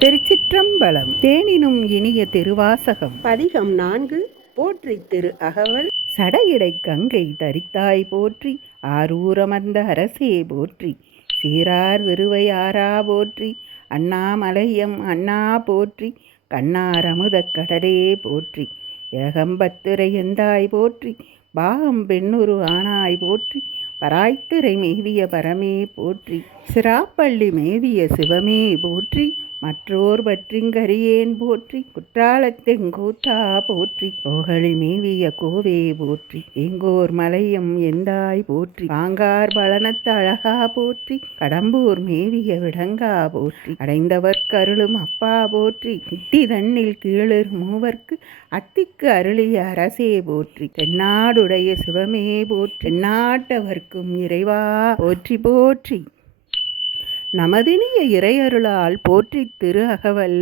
திருச்சிற்றம்பலம். தேனினும் இனிய திருவாசகம். பதிகம் 4. போற்றி திரு அகவல். சடையிடை கங்கை தரித்தாய் போற்றி, ஆரூரமர்ந்த அரசே போற்றி, சீரார் திருவையாரா போற்றி, அண்ணாமலையம் அண்ணா போற்றி, கண்ணார் அமுதக் கடலே போற்றி, ஏகம்பத்துரை எந்தாய் போற்றி, பாகம் பெண்ணுரு ஆனாய் போற்றி, பராய்த்துறை மேவிய பரமே போற்றி, சிராப்பள்ளி மேவிய சிவமே போற்றி, மற்றோர் பற்றிங்கரியேன் போற்றி, குற்றாலத்தெங்கூத்தா போற்றி, கோகழி மேவிய கோவே போற்றி, எங்கோர் மலையம் எந்தாய் போற்றி, பாங்கார் பழனத்து அழகா போற்றி, கடம்பூர் மேவிய விடங்கா போற்றி, அடைந்தவர் கருளும் அப்பா போற்றி, இட்டி தன்னில் கீழர் மூவர்க்கு அத்திக்கு அருளிய அரசே போற்றி, தென்னாடுடைய சிவமே போற்றி, தென்னாட்டவர்க்கும் இறைவா போற்றி போற்றி. நமதினிய இறையருளால் போற்றி திரு அகவல்.